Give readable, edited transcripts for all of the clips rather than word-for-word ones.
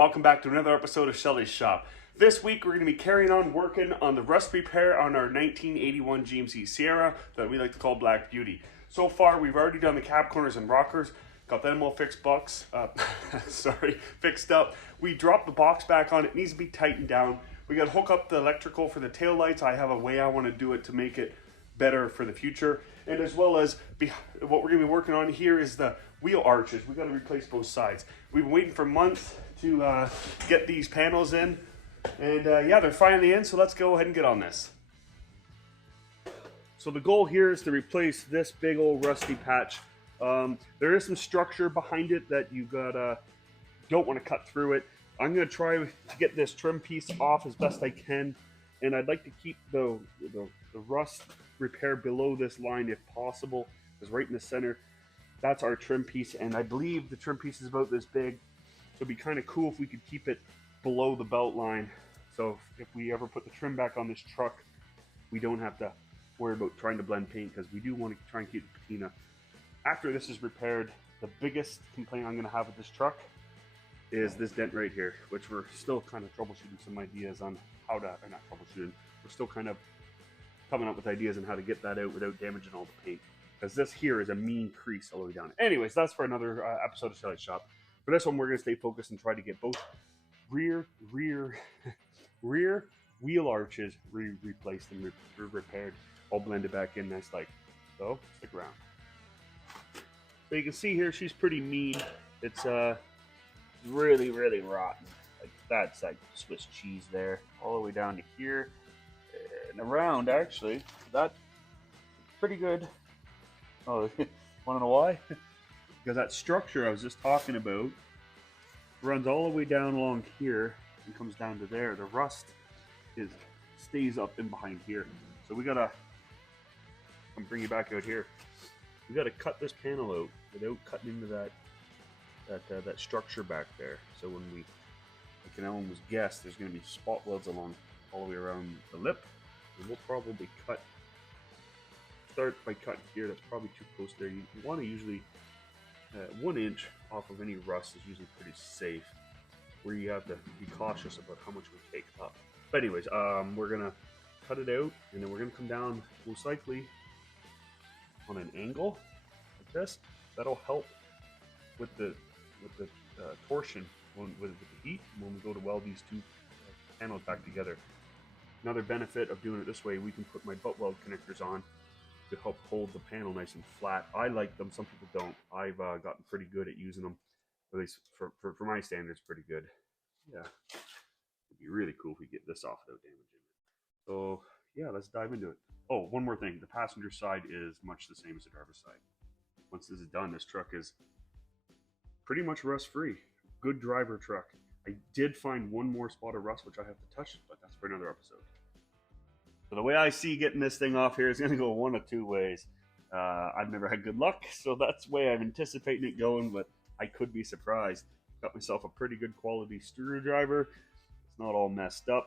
welcome back to another episode of Schelly's Shop. This week we're going to be carrying on working on the rust repair on our 1981 GMC Sierra that we like to call Black Beauty. So far we've already done the cab corners and rockers, got them all fixed fixed up. We dropped the box back on, it needs to be tightened down. We got to hook up the electrical for the tail lights. I have a way I want to do it to make it better for the future. And as well as what we're going to be working on here is the wheel arches. We got to replace both sides. We've been waiting for months to get these panels in, and yeah, they're finally in, so let's go ahead and get on this. So the goal here is to replace this big old rusty patch. There is some structure behind it that you don't want to cut through it. I'm going to try to get this trim piece off as best I can, and I'd like to keep the rust repair below this line if possible, because right in the center, that's our trim piece, and I believe the trim piece is about this big, so it'd be kind of cool if we could keep it below the belt line. So if we ever put the trim back on this truck, we don't have to worry about trying to blend paint, because we do want to try and keep the patina. After this is repaired, the biggest complaint I'm going to have with this truck is this dent right here, which we're still kind of troubleshooting some ideas on how to, or not troubleshooting, we're still kind of coming up with ideas on how to get that out without damaging all the paint, because this here is a mean crease all the way down. Anyways, that's for another episode of Schelly's Shop. For this one, we're going to stay focused and try to get both rear wheel arches replaced and repaired, all blended back in nice like. So stick around. So you can see here, she's pretty mean. It's really rotten. Like that's like Swiss cheese there, all the way down to here and around. Actually, that's pretty good. Oh, want to know why? Because that structure I was just talking about runs all the way down along here and comes down to there. The rust stays up in behind here. So we gotta, I'm bringing you back out here. We gotta cut this panel out without cutting into that structure back there. So when I can almost guess there's gonna be spot welds along all the way around the lip, and we'll probably start by cutting here. That's probably too close there. You want to usually 1 inch off of any rust is usually pretty safe, where you have to be cautious about how much we take up. But anyways, we're gonna cut it out, and then we're gonna come down most likely on an angle like this. That'll help with the torsion with the heat when we go to weld these two panels back together. Another benefit of doing it this way, we can put my butt weld connectors on to help hold the panel nice and flat. I like them, some people don't. I've gotten pretty good at using them, at least for my standards, pretty good. Yeah, it'd be really cool if we get this off without damaging it. So yeah, let's dive into it. Oh, one more thing, the passenger side is much the same as the driver's side. Once this is done, this truck is pretty much rust free. Good driver truck. I did find one more spot of rust which I have to touch, but that's for another episode. So the way I see getting this thing off here is going to go one of two ways. I've never had good luck, so that's the way I'm anticipating it going, but I could be surprised. Got myself a pretty good quality screwdriver. It's not all messed up,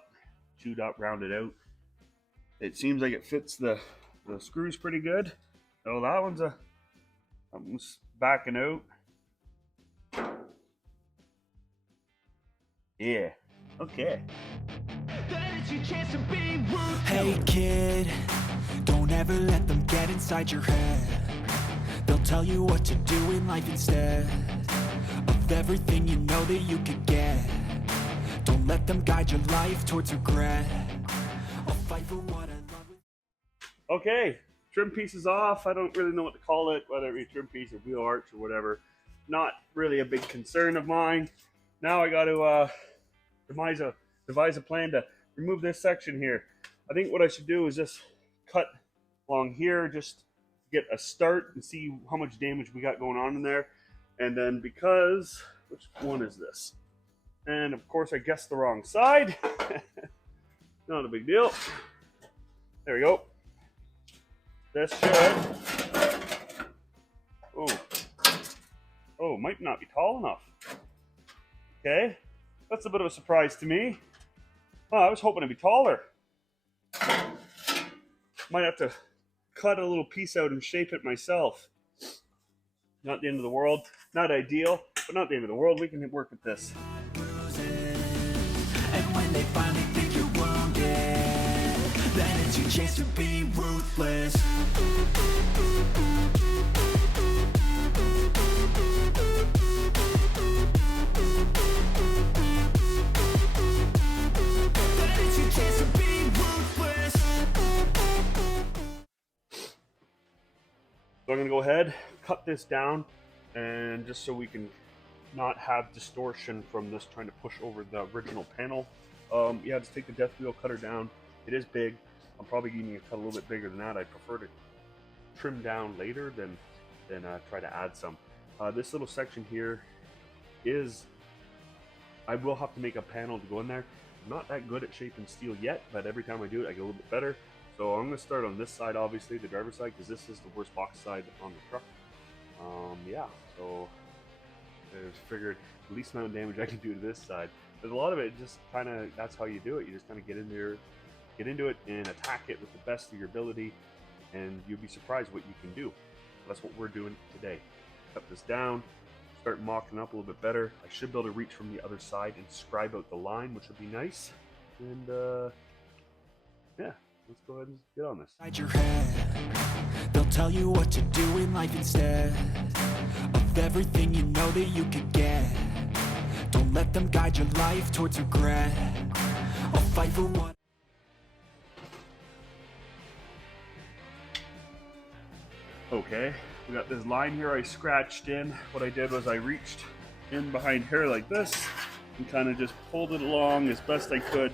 chewed up, rounded out. It seems like it fits the screws pretty good. Oh, that one's almost backing out. Yeah, okay. Hey kid, don't ever let them get inside your head. They'll tell you what to do in life instead of everything you know that you could get. Don't let them guide your life towards regret. I'll fight for what I love. Okay, trim piece is off. I don't really know what to call it, whether it be trim piece or wheel arch or whatever. Not really a big concern of mine. Now I got to devise a plan to remove this section here. I think what I should do is just cut along here, just get a start and see how much damage we got going on in there. And then because, which one is this? And of course I guessed the wrong side. Not a big deal. There we go. This should, oh, might not be tall enough. Okay, that's a bit of a surprise to me. Oh, I was hoping to be taller. Might have to cut a little piece out and shape it myself. Not the end of the world. Not ideal, but not the end of the world. We can work with this. chance to be ruthless. It's your chance to be ruthless. So I'm going to go ahead, cut this down, and just so we can not have distortion from this trying to push over the original panel. Yeah, just take the death wheel cutter down. It is big. I'm probably going to cut a little bit bigger than that. I prefer to trim down later than try to add some. This little section here is, I will have to make a panel to go in there. I'm not that good at shaping steel yet, but every time I do it, I get a little bit better. So I'm going to start on this side, obviously, the driver's side, because this is the worst box side on the truck. Yeah, so I just figured the least amount of damage I can do to this side. There's a lot of it just kind of, that's how you do it. You just kind of get into it and attack it with the best of your ability, and you'll be surprised what you can do. That's what we're doing today. Cut this down, start mocking up a little bit better. I should be able to reach from the other side and scribe out the line, which would be nice. And yeah, let's go ahead and get on this. Inside your head, they'll tell you what to do in life instead of everything you know that you could get. Don't let them guide your life towards regret. I'll fight for what. Okay, we got this line here I scratched in. What I did was I reached in behind here like this and kind of just pulled it along as best I could.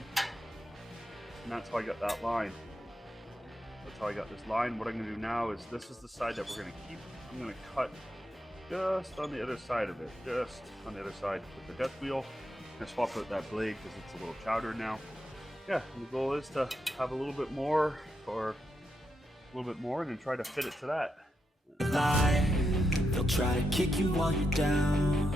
And that's how I got that line. That's how I got this line. What I'm going to do now is, this is the side that we're going to keep. I'm going to cut just on the other side of it. Just on the other side with the death wheel. I'm going to swap out that blade because it's a little chowdered now. Yeah, and the goal is to have a little bit more, or a little bit more, and then try to fit it to that. They'll try to kick you while you're down.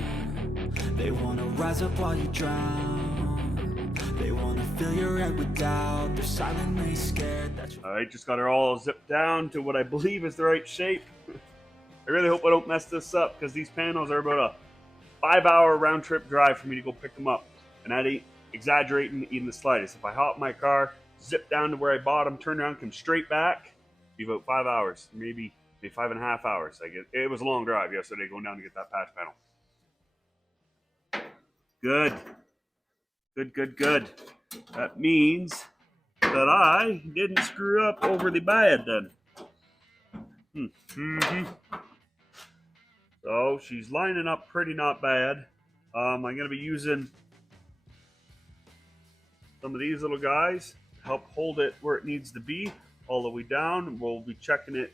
They want to rise up while you drown. They want to fill your head with doubt. They're silently scared. Alright, just got her all zipped down to what I believe is the right shape. I really hope I don't mess this up, because these panels are about a 5-hour round trip drive for me to go pick them up. And that ain't exaggerating even the slightest. If I hop in my car, zip down to where I bought them, turn around, come straight back, be about 5 hours, maybe 5.5 hours. It was a long drive yesterday going down to get that patch panel. Good. Good. That means that I didn't screw up overly bad then. So she's lining up pretty not bad. I'm going to be using some of these little guys to help hold it where it needs to be all the way down. We'll be checking it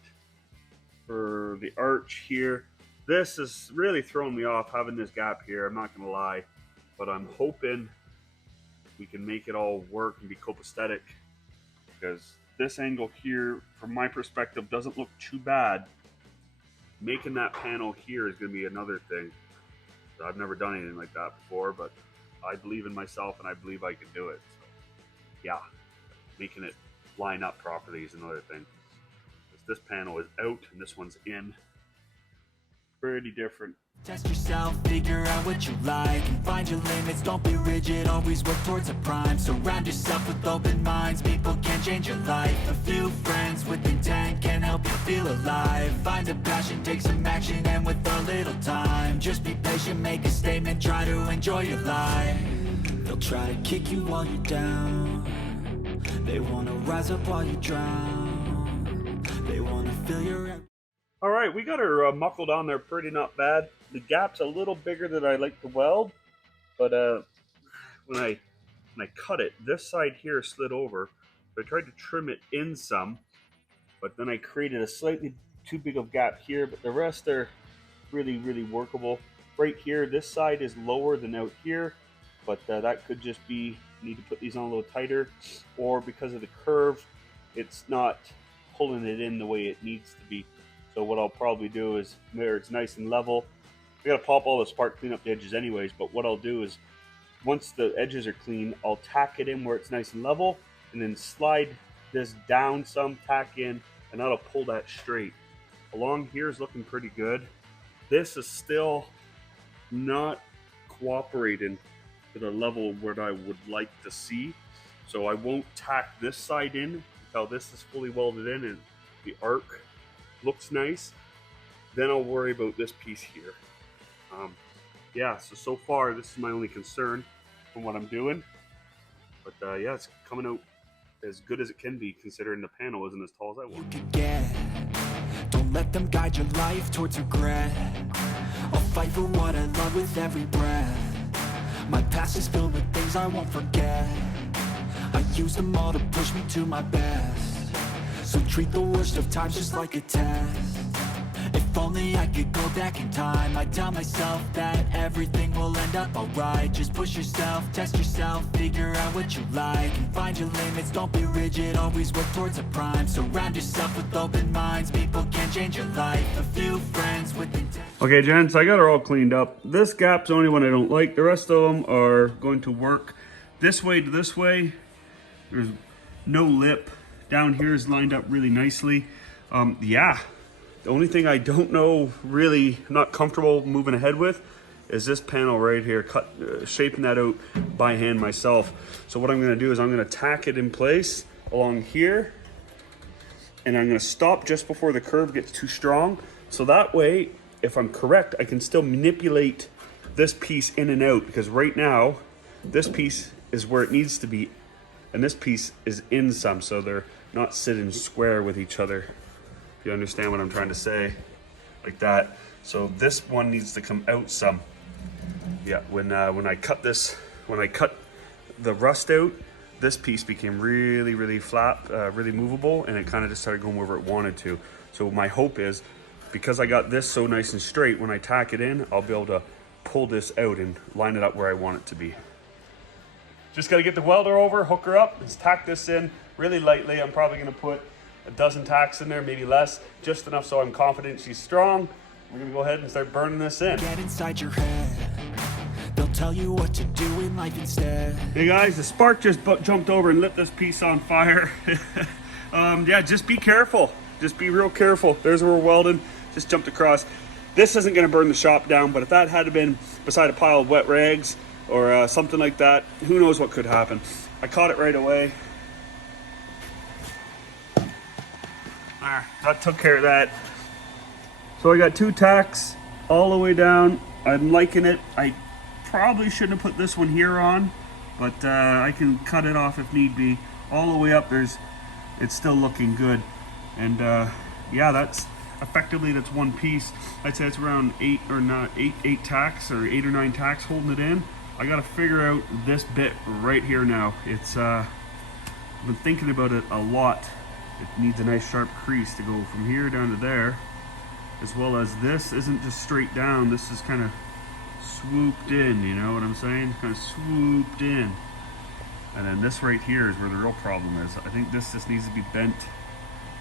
for the arch here. This is really throwing me off, having this gap here, I'm not gonna lie, but I'm hoping we can make it all work and be copacetic, because this angle here, from my perspective, doesn't look too bad. Making that panel here is gonna be another thing. So I've never done anything like that before, but I believe in myself and I believe I can do it. So yeah, making it line up properly is another thing. This panel is out and this one's in. Pretty different. Test yourself, figure out what you like, and find your limits. Don't be rigid, always work towards a prime. Surround yourself with open minds, people can change your life. A few friends with intent can help you feel alive. Find a passion, take some action, and with a little time, just be patient, make a statement, try to enjoy your life. They'll try to kick you while you're down. They wanna rise up while you drown. They wanna fill your... Alright, we got her muckled on there pretty not bad. The gap's a little bigger than I like to weld, but when I cut it, this side here slid over. So I tried to trim it in some, but then I created a slightly too big of gap here, but the rest are really workable. Right here, this side is lower than out here, but that could just be, you need to put these on a little tighter, or because of the curve, it's not pulling it in the way it needs to be. So what I'll probably do is, there it's nice and level. I gotta pop all the spark, clean up the edges anyways, but what I'll do is, once the edges are clean, I'll tack it in where it's nice and level, and then slide this down some, tack in, and that'll pull that straight. Along here is looking pretty good. This is still not cooperating to the level where I would like to see, so I won't tack this side in until this is fully welded in and the arc looks nice. Then I'll worry about this piece here. Yeah, so far this is my only concern from what I'm doing. But yeah, it's coming out as good as it can be considering the panel isn't as tall as I want. Don't let them guide your life towards regret. I'll fight for what I love with every breath. My past is filled with things I won't forget. I use them all to push me to my best. So treat the worst of times just like a test. If only I could go back in time, I'd tell myself that everything will end up alright. Just push yourself, test yourself, figure out what you like, and find your limits, don't be rigid, always work towards a prime. Surround yourself with open minds, people can change your life. A few friends with intent. Okay, gents, I got her all cleaned up. This gap's the only one I don't like. The rest of them are going to work this way to this way. There's no lip. Down here is lined up really nicely. Yeah. The only thing I don't know, really not comfortable moving ahead with, is this panel right here, shaping that out by hand myself. So what I'm gonna do is I'm gonna tack it in place along here, and I'm gonna stop just before the curve gets too strong. So that way, if I'm correct, I can still manipulate this piece in and out, because right now, this piece is where it needs to be, and this piece is in some, so they're not sitting square with each other. If you understand what I'm trying to say, like that. So this one needs to come out some. Yeah, when I cut the rust out, this piece became really flat, really movable, and it kind of just started going wherever it wanted to. So my hope is, because I got this so nice and straight, when I tack it in, I'll be able to pull this out and line it up where I want it to be. Just gotta get the welder over, hook her up, and tack this in really lightly. I'm probably gonna put a dozen tacks in there, maybe less, just enough so I'm confident she's strong. We're gonna go ahead and start burning this in. Get inside your head. They'll tell you what to do in life instead. Hey guys, the spark just jumped over and lit this piece on fire. Yeah, just be careful. Just be real careful. There's where we're welding. Just jumped across. This isn't gonna burn the shop down, but if that had been beside a pile of wet rags or something like that, who knows what could happen. I caught it right away. That took care of that. So I got 2 tacks all the way down. I'm liking it. I probably shouldn't have put this one here on, but I can cut it off if need be. All the way up, it's still looking good. And yeah, that's one piece. I'd say it's around 8 or 9 tacks holding it in. I gotta figure out this bit right here now. It's I've been thinking about it a lot. It needs a nice sharp crease to go from here down to there, as well as this isn't just straight down. This is kind of swooped in, you know what I'm saying? Kind of swooped in. And then this right here is where the real problem is. I think this just needs to be bent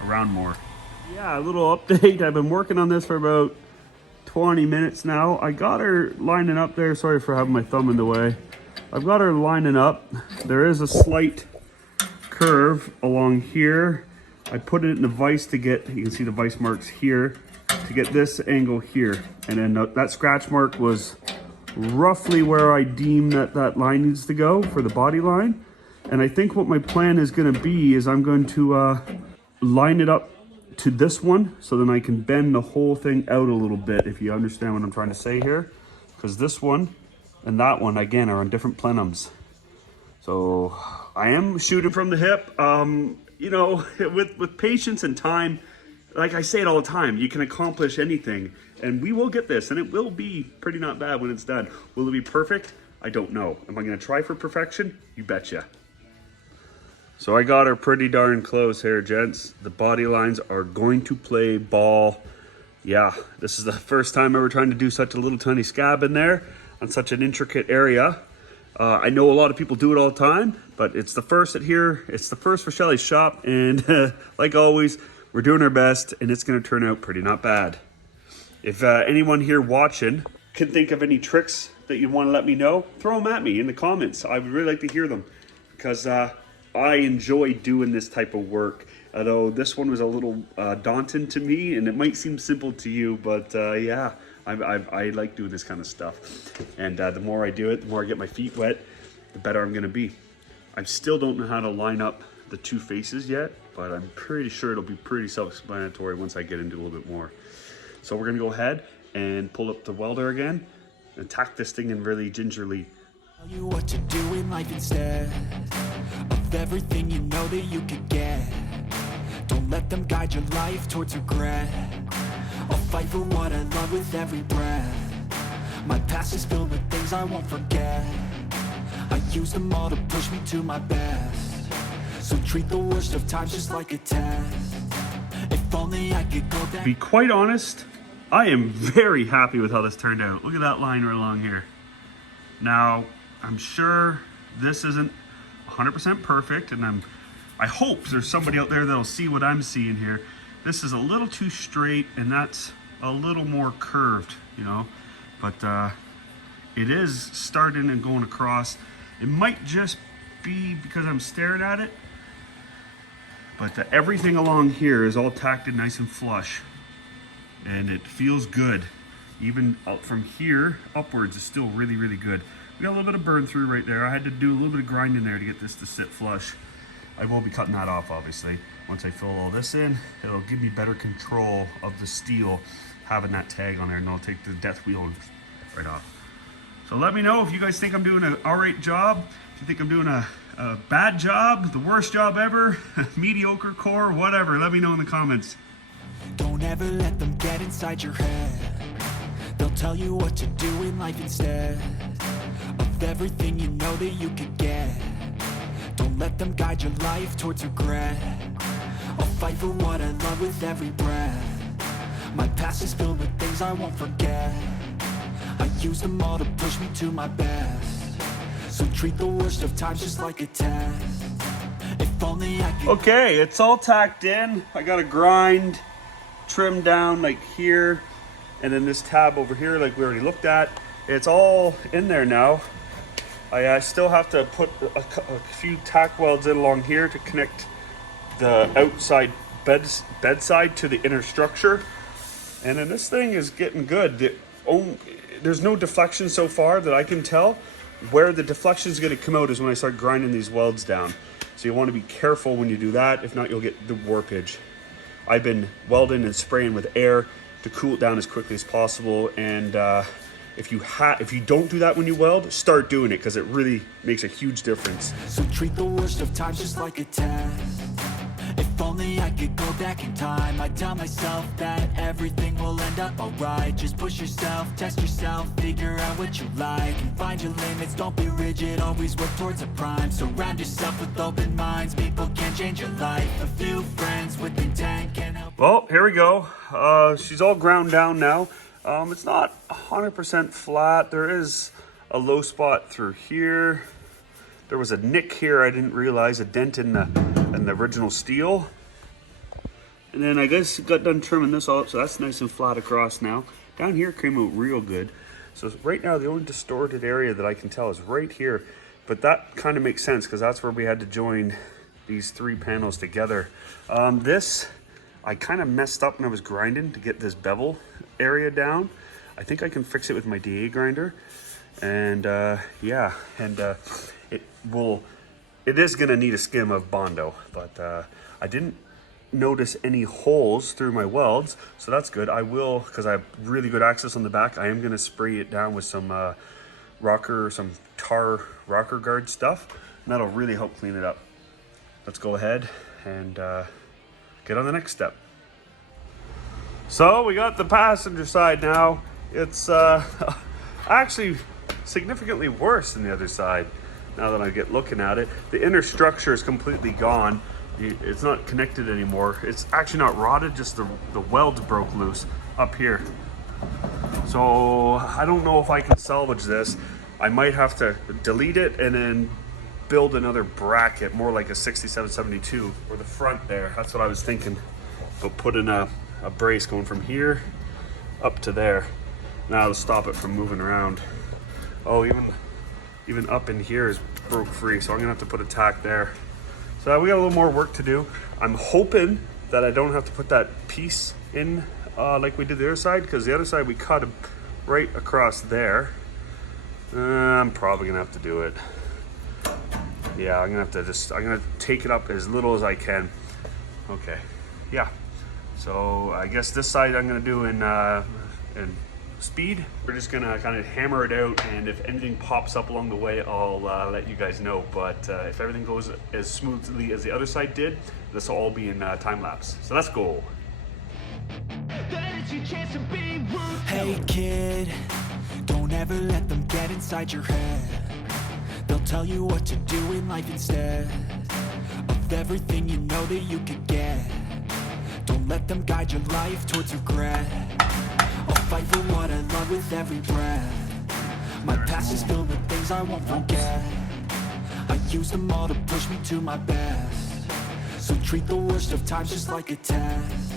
around more. Yeah, a little update. I've been working on this for about 20 minutes now. I got her lining up there. Sorry for having my thumb in the way. I've got her lining up. There is a slight curve along here. I put it in the vise to get, you can see the vise marks here, to get this angle here. And then that scratch mark was roughly where I deem that line needs to go for the body line. And I think what my plan is gonna be is I'm going to line it up to this one, so then I can bend the whole thing out a little bit, if you understand what I'm trying to say here. Because this one and that one, again, are on different plenums. So I am shooting from the hip. You know, with patience and time, like I say it all the time, you can accomplish anything, and we will get this, and it will be pretty not bad when it's done. Will it be perfect? I don't know. Am I gonna try for perfection? You betcha. So I got her pretty darn close here, gents. The body lines are going to play ball. Yeah, this is the first time ever trying to do such a little tiny scab in there on such an intricate area. I know a lot of people do it all the time, but it's the first here. It's the first for Schelly's shop, and like always, we're doing our best, and it's going to turn out pretty not bad. If anyone here watching can think of any tricks that you want to let me know, throw them at me in the comments. I would really like to hear them, because I enjoy doing this type of work. Although this one was a little daunting to me, and it might seem simple to you, but yeah. I like doing this kind of stuff, and the more I do it, the more I get my feet wet, the better I'm gonna be. I still don't know how to line up the two faces yet, but I'm pretty sure it'll be pretty self-explanatory once I get into a little bit more. So we're gonna go ahead and pull up the welder again and tack this thing in really gingerly. Tell you what to do in life instead of everything you know that you could get. Don't let them guide your life towards regret. I'll fight for what I love with every breath. My past is filled with things I won't forget. I use them all to push me to my best. So treat the worst of times just like a test. If only I could go back. To be quite honest, I am very happy with how this turned out. Look at that line right along here. Now, I'm sure this isn't 100% perfect, and I hope there's somebody out there that'll see what I'm seeing here. This is a little too straight, and that's a little more curved, you know, but it is starting and going across. It might just be because I'm staring at it, but everything along here is all tacked in nice and flush, and it feels good. Even out from here upwards is still really, really good. We got a little bit of burn through right there. I had to do a little bit of grinding there to get this to sit flush. I will be cutting that off, obviously. Once I fill all this in, it'll give me better control of the steel, having that tag on there, and I'll take the death wheel right off. So let me know if you guys think I'm doing an all-right job, if you think I'm doing a bad job, the worst job ever, mediocre core, whatever. Let me know in the comments. Don't ever let them get inside your head. They'll tell you what to do in life instead of everything you know that you could get. Don't let them guide your life towards regret. I'll fight for what I love with every breath. My past is filled with things I won't forget. I use them all to push me to my best. So treat the worst of times just like a test. If only I could. Okay, it's all tacked in. I got a grind trimmed down like here, and then this tab over here like we already looked at. It's all in there now. I still have to put a few tack welds in along here to connect the outside bedside to the inner structure. And then this thing is getting good. There's no deflection so far that I can tell. Where the deflection is going to come out is when I start grinding these welds down. So you want to be careful when you do that. If not, you'll get the warpage. I've been welding and spraying with air to cool it down as quickly as possible. And if you don't do that when you weld, start doing it, because it really makes a huge difference. So treat the worst of times just like a test. If only I could go back in time, I'd tell myself that everything will end up alright. Just push yourself, test yourself, figure out what you like, and find your limits. Don't be rigid, always work towards a prime. Surround yourself with open minds, people can change your life. A few friends with intent can help. Well, here we go. She's all ground down now. It's not 100% flat. There is a low spot through here. There was a nick here I didn't realize, a dent in the original steel. And then I guess it got done trimming this all up, so that's nice and flat across now. Down here came out real good. So right now the only distorted area that I can tell is right here. But that kind of makes sense, because that's where we had to join these three panels together. This, I kind of messed up when I was grinding to get this bevel area down. I think I can fix it with my DA grinder. And yeah, and it is gonna need a skim of Bondo, but I didn't notice any holes through my welds, so that's good. I will, because I have really good access on the back, I am gonna spray it down with some some tar rocker guard stuff, and that'll really help clean it up. Let's go ahead and get on the next step. So we got the passenger side now. It's actually significantly worse than the other side now that I get looking at it. The inner structure is completely gone. It's not connected anymore. It's actually not rotted, just the welds broke loose up here. So I don't know if I can salvage this. I might have to delete it and then build another bracket, more like a 6772 or the front there. That's what I was thinking. But put in a brace going from here up to there. Now to stop it from moving around. Oh, even up in here is broke free, so I'm gonna have to put a tack there. So we got a little more work to do. I'm hoping that I don't have to put that piece in like we did the other side, because the other side we cut right across there. I'm probably gonna have to do it. Yeah, I'm gonna take it up as little as I can. Okay, yeah. So I guess this side I'm gonna do in speed. We're just gonna kind of hammer it out, and if anything pops up along the way, I'll let you guys know. But if everything goes as smoothly as the other side did, this will all be in time lapse. So let's go. Hey kid, don't ever let them get inside your head. They'll tell you what to do in life instead of everything you know that you could get. Don't let them guide your life towards regret. I'll fight for what I love with every breath. My past is filled with things I won't forget. I use them all to push me to my best. So treat the worst of times just like a test.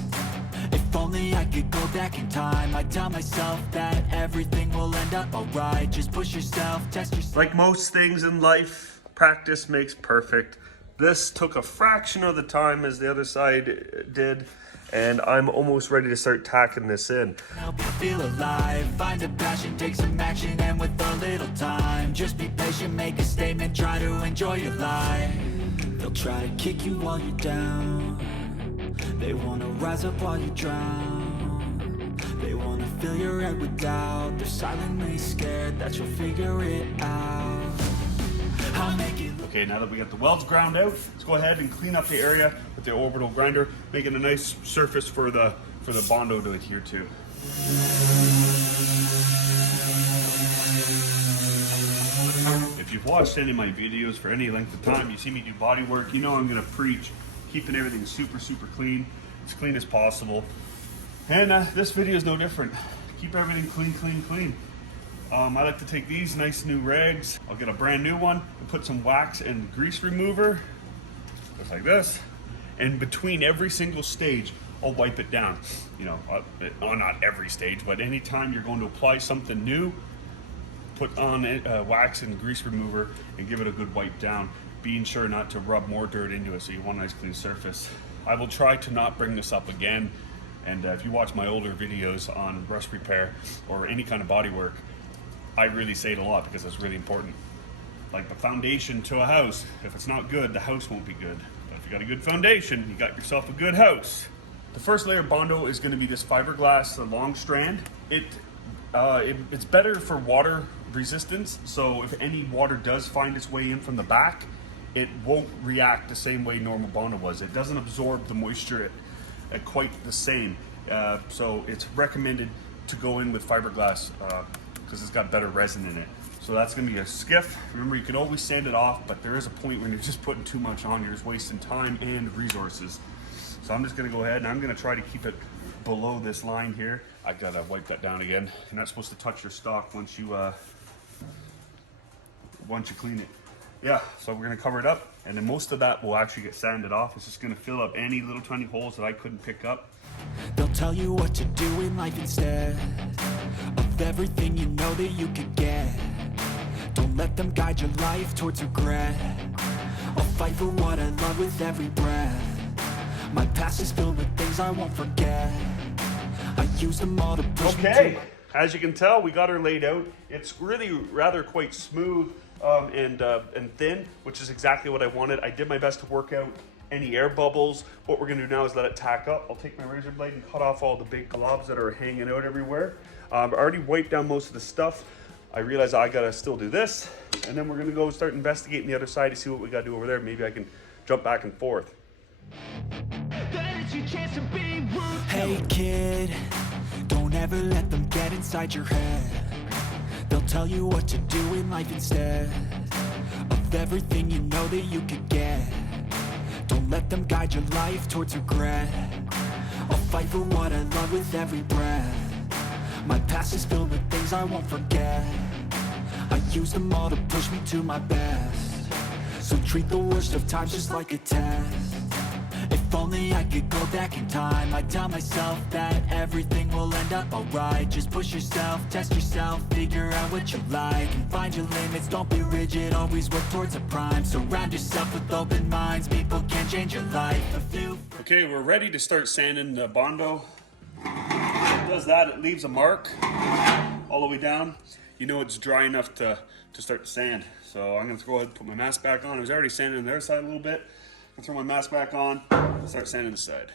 If only I could go back in time, I'd tell myself that everything will end up alright. Just push yourself, test yourself. Like most things in life, practice makes perfect. This took a fraction of the time as the other side did, and I'm almost ready to start tacking this in. Help you feel alive, find a passion, take some action, and with a little time, just be patient, make a statement, try to enjoy your life. They'll try to kick you while you're down. They wanna rise up while you drown. They wanna fill your head with doubt. They're silently scared that you'll figure it out. I'll make it. Okay, now that we got the welds ground out, let's go ahead and clean up the area with the orbital grinder, making a nice surface for the Bondo to adhere to. If you've watched any of my videos for any length of time, you see me do body work, you know I'm gonna preach keeping everything super clean, as clean as possible. And this video is no different. Keep everything clean. I like to take these nice new rags. I'll get a brand new one and put some wax and grease remover, just like this. And between every single stage, I'll wipe it down. You know, not every stage, but anytime you're going to apply something new, put on wax and grease remover and give it a good wipe down, being sure not to rub more dirt into it, so you want a nice clean surface. I will try to not bring this up again, and if you watch my older videos on rust repair or any kind of body work, I really say it a lot because it's really important. Like the foundation to a house, if it's not good, the house won't be good. But if you got a good foundation, you got yourself a good house. The first layer of Bondo is going to be this fiberglass long strand. It's better for water resistance, so if any water does find its way in from the back, it won't react the same way normal Bondo was. It doesn't absorb the moisture quite the same. So it's recommended to go in with fiberglass because it's got better resin in it. So that's gonna be a skiff. Remember, you can always sand it off, but there is a point when you're just putting too much on, you're just wasting time and resources. So I'm just gonna go ahead and I'm gonna try to keep it below this line here. I gotta wipe that down again. You're not supposed to touch your stock once you clean it. Yeah, so we're gonna cover it up, and then most of that will actually get sanded off. It's just gonna fill up any little tiny holes that I couldn't pick up. They'll tell you what to do in life instead of everything you know that you could get. Don't let them guide your life towards regret. I'll fight for what I love with every breath. My past is filled with things I won't forget. I use them all to push me to. As you can tell, we got her laid out. It's really rather quite smooth and thin, which is exactly what I wanted. I did my best to work out any air bubbles. What we're gonna do now is let it tack up. I'll take my razor blade and cut off all the big globs that are hanging out everywhere. I already wiped down most of the stuff. I realize I gotta still do this, and then we're gonna go start investigating the other side to see what we gotta do over there. Maybe I can jump back and forth. Hey kid, don't ever let them get inside your head. They'll tell you what to do in life instead of everything you know that you could get. Don't let them guide your life towards regret. I'll fight for what I love with every breath. My past is filled with things I won't forget. I use them all to push me to my best. So treat the worst of times just like a test. If only I could go back in time, I'd tell myself that everything will end up alright. Just push yourself, test yourself, figure out what you like, and find your limits, don't be rigid, always work towards a prime. Surround yourself with open minds, people can change your life. Okay, we're ready to start sanding the Bondo. It does that, it leaves a mark all the way down. you know it's dry enough to start to sand. So I'm gonna go ahead and put my mask back on. I was already sanding on the other side a little bit. I'm gonna throw my mask back on, start sanding the side.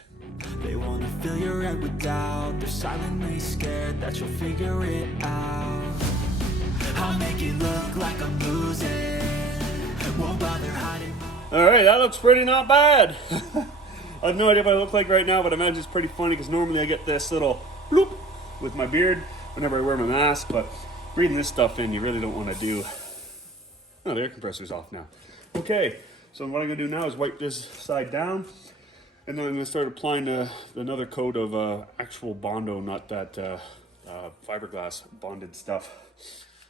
They wanna fill your head with doubt. They're silently scared that you'll figure it out. I'll make it look like I'm losing. Won't bother hiding. All right, that looks pretty not bad. I have no idea what I look like right now, but I imagine it's pretty funny because normally I get this little bloop with my beard whenever I wear my mask, but breathing this stuff in, you really don't want to do. Oh, the air compressor's off now. Okay, so what I'm gonna do now is wipe this side down, and then I'm gonna start applying another coat of actual Bondo, not that fiberglass bonded stuff.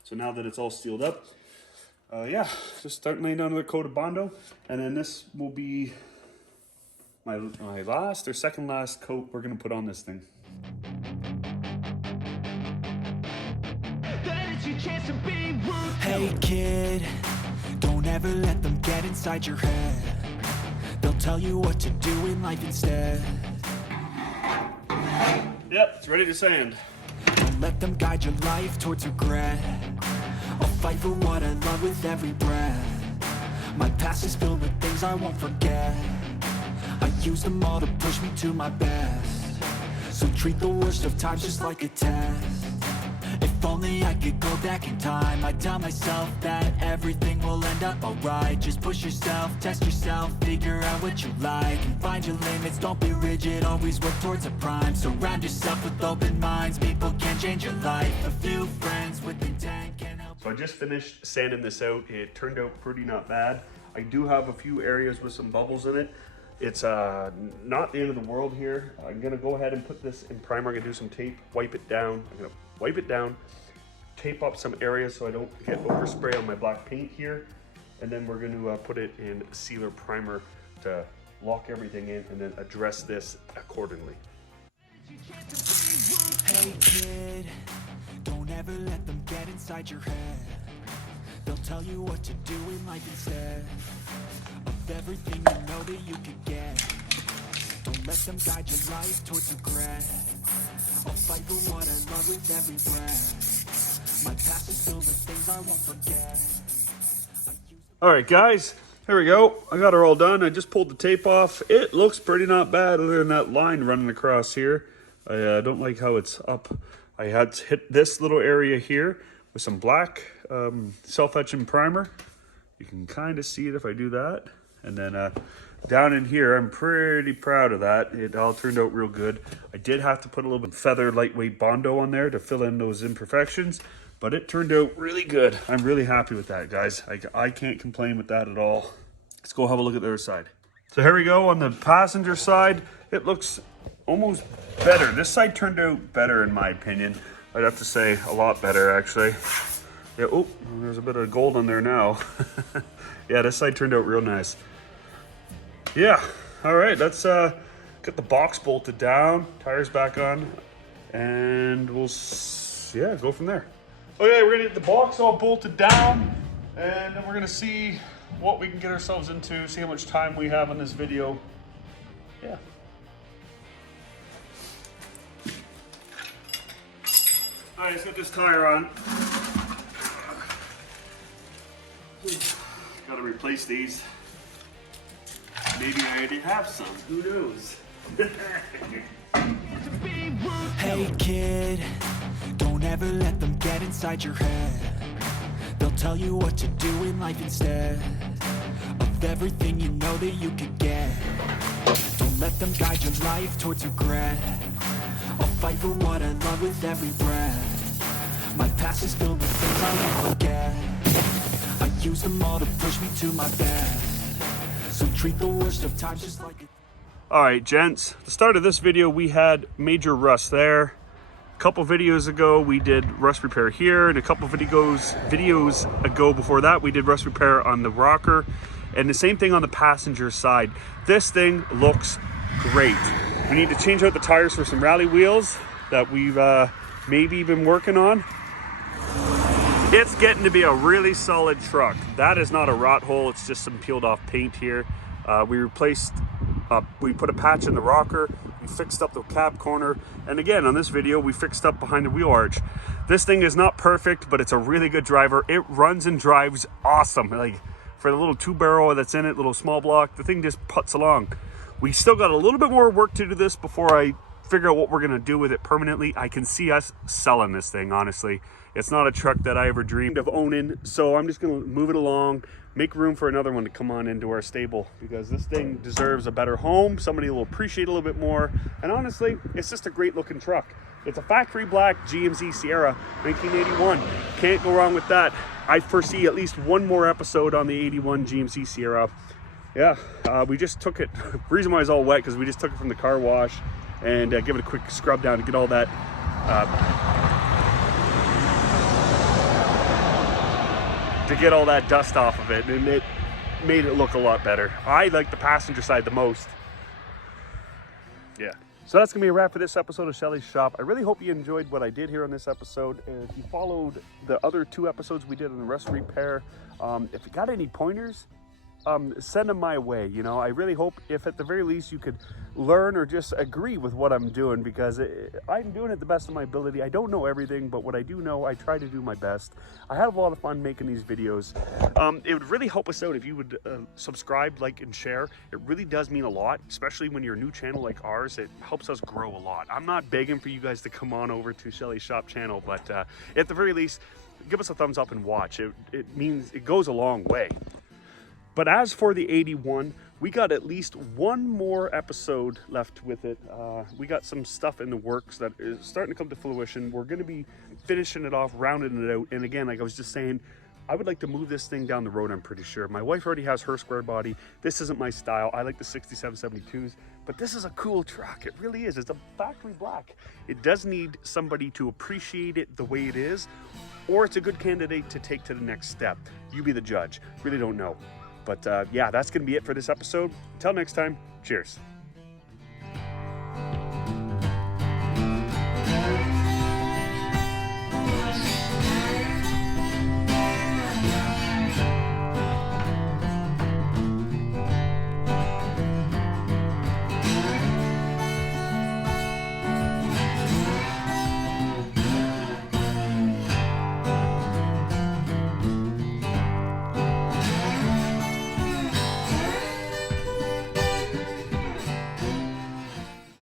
So now that it's all sealed up, yeah, just start laying down another coat of Bondo, and then this will be my last or second last coat we're gonna put on this thing. Hey kid, don't ever let them get inside your head. They'll tell you what to do in life instead. Yep, it's ready to sand. Don't let them guide your life towards regret. I'll fight for what I love with every breath. My past is filled with things I won't forget. I use them all to push me to my best. So treat the worst of times just like a test. If only I could go back in time, I'd tell myself that everything will end up alright. Just push yourself, test yourself, figure out what you like, and find your limits, don't be rigid, always work towards a prime. Surround yourself with open minds, people can change your life. A few friends with intent can help. So I just finished sanding this out. It turned out pretty not bad. I do have a few areas with some bubbles in it. It's not the end of the world here. I'm gonna go ahead and put this in primer. I'm gonna do some tape, wipe it down. I'm gonna wipe it down, tape up some areas so I don't get overspray on my black paint here. And then we're gonna put it in sealer primer to lock everything in and then address this accordingly. Hey kid, don't ever let them get inside your head. They'll tell you what to do in life instead of everything you know that you could get. Don't let them guide your life towards regret. I'll fight for what I love with every breath. My past is filled with things I won't forget. All right, guys, here we go. I got her all done. I just pulled the tape off. It looks pretty not bad other than that line running across here. I don't like how it's up. I had to hit this little area here with some black self-etching primer. You can kind of see it if I do that. And then down in here, I'm pretty proud of that. It all turned out real good. I did have to put a little bit of feather lightweight Bondo on there to fill in those imperfections, but it turned out really good. I'm really happy with that, guys. I can't complain with that at all. Let's go have a look at the other side. So here we go on the passenger side. It looks almost better. This side turned out better in my opinion. I'd have to say a lot better actually. Yeah, oh, there's a bit of gold on there now. Yeah, this side turned out real nice. Yeah, all right, let's get the box bolted down, tires back on, and we'll, yeah, go from there. Okay, we're gonna get the box all bolted down, and then we're gonna see what we can get ourselves into, see how much time we have on this video. Yeah. All right, let's get this tire on. Gotta replace these. Maybe I already have some, who knows? Hey kid, don't ever let them get inside your head. They'll tell you what to do in life instead of everything you know that you could get. Don't let them guide your life towards regret. I'll fight for what I love with every breath. My past is filled with things I won't forget. I use them all to push me to my best. So treat the worst of times just like it. All right, gents, at the start of this video, we had major rust there. A couple videos ago, we did rust repair here, and a couple videos ago before that, we did rust repair on the rocker, and the same thing on the passenger side. This thing looks great. We need to change out the tires for some rally wheels that we've maybe been working on. It's getting to be a really solid truck. That is not a rot hole, it's just some peeled off paint here. We put a patch in the rocker. We fixed up the cab corner. And again, on this video, we fixed up behind the wheel arch. This thing is not perfect, but it's a really good driver. It runs and drives awesome. Like, for the little 2-barrel that's in it, little small block, the thing just puts along. We still got a little bit more work to do this before I figure out what we're gonna do with it permanently. I can see us selling this thing, honestly. It's not a truck that I ever dreamed of owning, so I'm just gonna move it along, make room for another one to come on into our stable, because this thing deserves a better home. Somebody will appreciate it a little bit more, and honestly, it's just a great looking truck. It's a factory black GMC Sierra 1981. Can't go wrong with that. I foresee at least one more episode on the 81 GMC Sierra. Yeah, we just took it. The reason why it's all wet, because we just took it from the car wash and give it a quick scrub down to get all that dust off of it, and it made it look a lot better. I like the passenger side the most. Yeah. So that's gonna be a wrap for this episode of Schelly's Shop. I really hope you enjoyed what I did here on this episode. And if you followed the other 2 episodes we did on the rust repair, if you got any pointers, send them my way. You know, I really hope if at the very least you could learn or just agree with what I'm doing, because I'm doing it the best of my ability. I don't know everything, but what I do know, I try to do my best. I have a lot of fun making these videos. It would really help us out if you would subscribe, like, and share. It really does mean a lot, especially when you're a new channel like ours. It helps us grow a lot. I'm not begging for you guys to come on over to Schelly's Shop channel, but at the very least, give us a thumbs up and watch. It means it goes a long way. But as for the 81, we got at least one more episode left with it. We got some stuff in the works that is starting to come to fruition. We're going to be finishing it off, rounding it out. And again, like I was just saying, I would like to move this thing down the road, I'm pretty sure. My wife already has her square body. This isn't my style. I like the 67, 72s, but this is a cool truck. It really is. It's a factory black. It does need somebody to appreciate it the way it is, or it's a good candidate to take to the next step. You be the judge. Really don't know. But yeah, that's going to be it for this episode. Until next time, cheers.